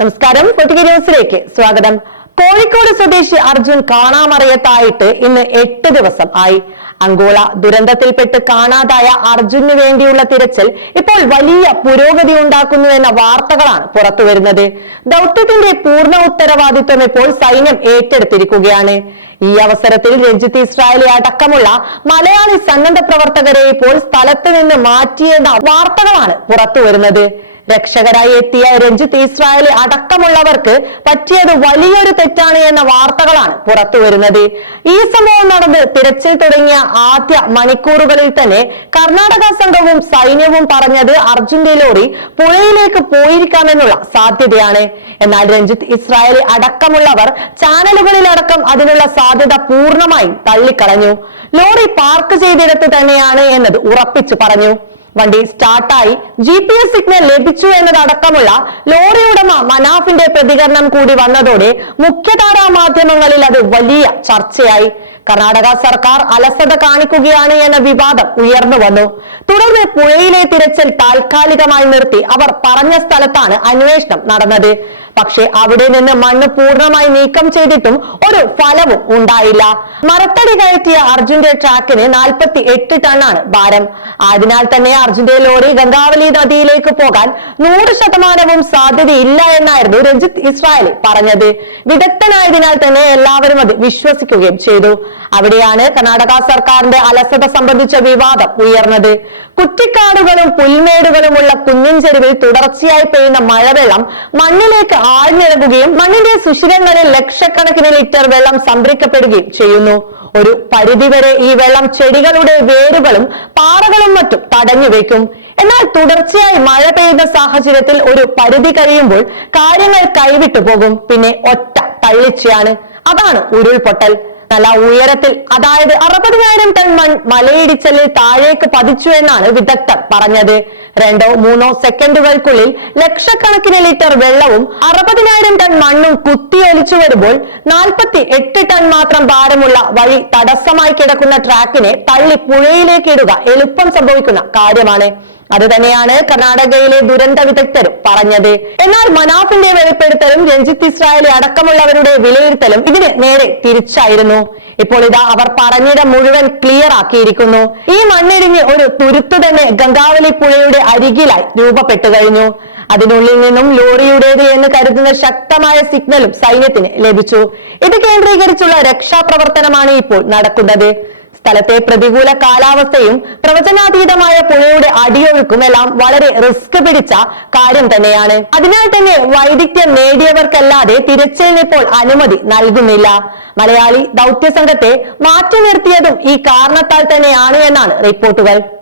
നമസ്കാരം. പൊട്ടിക ന്യൂസിലേക്ക് സ്വാഗതം. കോഴിക്കോട് സ്വദേശി അർജുൻ കാണാമറിയത്തായിട്ട് ഇന്ന് എട്ട് ദിവസം ആയി. അങ്കോള ദുരന്തത്തിൽപ്പെട്ട് കാണാതായ അർജുനു വേണ്ടിയുള്ള തിരച്ചിൽ ഇപ്പോൾ വലിയ പുരോഗതി ഉണ്ടാക്കുന്നു എന്ന വാർത്തകളാണ് പുറത്തു വരുന്നത് ദൗത്യത്തിന്റെ പൂർണ ഉത്തരവാദിത്വം ഇപ്പോൾ സൈന്യം ഏറ്റെടുത്തിരിക്കുകയാണ്. ഈ അവസരത്തിൽ രഞ്ജിത്ത് ഇസ്രായേലി അടക്കമുള്ള മലയാളി സന്നദ്ധ പ്രവർത്തകരെ ഇപ്പോൾ സ്ഥലത്ത് നിന്ന് മാറ്റിയെന്ന വാർത്തകളാണ് പുറത്തുവരുന്നത്. രക്ഷകരായി എത്തിയ രഞ്ജിത്ത് ഇസ്രായേലി അടക്കമുള്ളവർക്ക് പറ്റിയത് വലിയൊരു തെറ്റാണ് എന്ന വാർത്തകളാണ് പുറത്തു വരുന്നത്. ഈ സംഭവം നടന്ന് തിരച്ചിൽ തുടങ്ങിയ ആദ്യ മണിക്കൂറുകളിൽ തന്നെ കർണാടക സംഘവും സൈന്യവും പറഞ്ഞത് അർജുന്റെ ലോറി പുഴയിലേക്ക് പോയിരിക്കാമെന്നുള്ള സാധ്യതയാണ്. എന്നാൽ രഞ്ജിത്ത് ഇസ്രായേലി അടക്കമുള്ളവർ ചാനലുകളിലടക്കം അതിനുള്ള സാധ്യത പൂർണമായും തള്ളിക്കളഞ്ഞു. ലോറി പാർക്ക് ചെയ്തിടത്ത് തന്നെയാണ് എന്നത് ഉറപ്പിച്ചു പറഞ്ഞു. വണ്ടി സ്റ്റാർട്ടായി ജി പി എസ് സിഗ്നൽ ലഭിച്ചു എന്നതടക്കമുള്ള ലോറി ഉടമ മനാഫിന്റെ പ്രതികരണം കൂടി വന്നതോടെ മുഖ്യധാരാ മാധ്യമങ്ങളിൽ അത് വലിയ ചർച്ചയായി. കർണാടക സർക്കാർ അലസത കാണിക്കുകയാണ് എന്ന വിവാദം ഉയർന്നു വന്നു. തുടർന്ന് പുഴയിലെ തിരച്ചിൽ താൽക്കാലികമായി നിർത്തി. അവർ പറഞ്ഞ സ്ഥലത്താണ് അന്വേഷണം നടന്നത്. പക്ഷേ അവിടെ നിന്ന് മണ്ണ് പൂർണമായി നീക്കം ചെയ്തിട്ടും ഒരു ഫലവും ഉണ്ടായില്ല. മരത്തടി കയറ്റിയ അർജുന്റെ ട്രാക്കിന് നാൽപ്പത്തി എട്ട് ടണ്ണാണ് ഭാരം. അതിനാൽ തന്നെ അർജുന്റെ ലോറി ഗംഗാവലി നദിയിലേക്ക് പോകാൻ നൂറ് ശതമാനവും സാധ്യതയില്ല എന്നായിരുന്നു രഞ്ജിത്ത് ഇസ്രായേലി പറഞ്ഞത്. വിദഗ്ധനായതിനാൽ തന്നെ എല്ലാവരും അത് വിശ്വസിക്കുകയും ചെയ്തു. അവിടെയാണ് കർണാടക സർക്കാരിന്റെ അലസത സംബന്ധിച്ച വിവാദം ഉയർന്നത്. കുറ്റിക്കാടുകളും പുൽമേടുകളുമുള്ള കുന്നിൻ ചെരുവിൽ തുടർച്ചയായി പെയ്യുന്ന മഴവെള്ളം മണ്ണിലേക്ക് ആഴ്ന്നിറങ്ങുകയും മണ്ണിന്റെ സുഷിരങ്ങളിൽ ലക്ഷക്കണക്കിന് ലിറ്റർ വെള്ളം സംഭരിക്കപ്പെടുകയും ചെയ്യുന്നു. ഒരു പരിധിവരെ ഈ വെള്ളം ചെടികളുടെ വേരുകളും പാറകളും മറ്റും തടഞ്ഞു വെക്കും. എന്നാൽ തുടർച്ചയായി മഴ പെയ്യുന്ന സാഹചര്യത്തിൽ ഒരു പരിധി കഴിയുമ്പോൾ കാര്യങ്ങൾ കൈവിട്ടു പോകും. പിന്നെ ഒറ്റ തള്ളിച്ചയാണ് അതാണ് ഉരുൾപൊട്ടൽ. നല്ല ഉയരത്തിൽ അതായത് അറുപതിനായിരം ടൺ മൺ മലയിടിച്ചലിൽ താഴേക്ക് പതിച്ചു എന്നാണ് വിദഗ്ധർ പറഞ്ഞത്. രണ്ടോ മൂന്നോ സെക്കൻഡുകൾക്കുള്ളിൽ ലക്ഷക്കണക്കിന് ലിറ്റർ വെള്ളവും അറുപതിനായിരം ടൺ മണ്ണും കുത്തിയൊലിച്ചു വരുമ്പോൾ നാൽപ്പത്തി എട്ട് ടൺ മാത്രം ഭാരമുള്ള വഴി തടസ്സമായി കിടക്കുന്ന ട്രാക്കിനെ തള്ളി പുഴയിലേക്ക് ഇടുക എളുപ്പം സംഭവിക്കുന്ന കാര്യമാണ്. അത് തന്നെയാണ് കർണാടകയിലെ ദുരന്ത വിദഗ്ധരും പറഞ്ഞത്. എന്നാൽ മനാഫിന്റെ വെളിപ്പെടുത്തലും രഞ്ജിത്ത് ഇസ്രായേലി അടക്കമുള്ളവരുടെ വിലയിരുത്തലും ഇതിന് നേരെ തിരിച്ചായിരുന്നു. ഇപ്പോൾ ഇതാ അവർ പറഞ്ഞത് മുഴുവൻ ക്ലിയർ ആക്കിയിരിക്കുന്നു. ഈ മണ്ണിടിഞ്ഞ് ഒരു തുരുത്ത് തന്നെ ഗംഗാവലി പുഴയുടെ അരികിലായി രൂപപ്പെട്ടു കഴിഞ്ഞു. അതിനുള്ളിൽ നിന്നും ലോറിയുടേത് എന്ന് കരുതുന്ന ശക്തമായ സിഗ്നലും സൈന്യത്തിന് ലഭിച്ചു. ഇത് കേന്ദ്രീകരിച്ചുള്ള രക്ഷാപ്രവർത്തനമാണ് ഇപ്പോൾ നടക്കുന്നത്. സ്ഥലത്തെ പ്രതികൂല കാലാവസ്ഥയും പ്രവചനാതീതമായ പുഴയുടെ അടിയൊഴുക്കും എല്ലാം വളരെ റിസ്ക് പിടിച്ച കാര്യം തന്നെയാണ്. അതിനാൽ തന്നെ വൈദഗ്ധ്യം നേടിയവർക്കല്ലാതെ തിരച്ചിലിനിപ്പോൾ അനുമതി നൽകുന്നില്ല. മലയാളി ദൗത്യ സംഘത്തെ മാറ്റി നിർത്തിയതും ഈ കാരണത്താൽ തന്നെയാണ് എന്നാണ് റിപ്പോർട്ടുകൾ.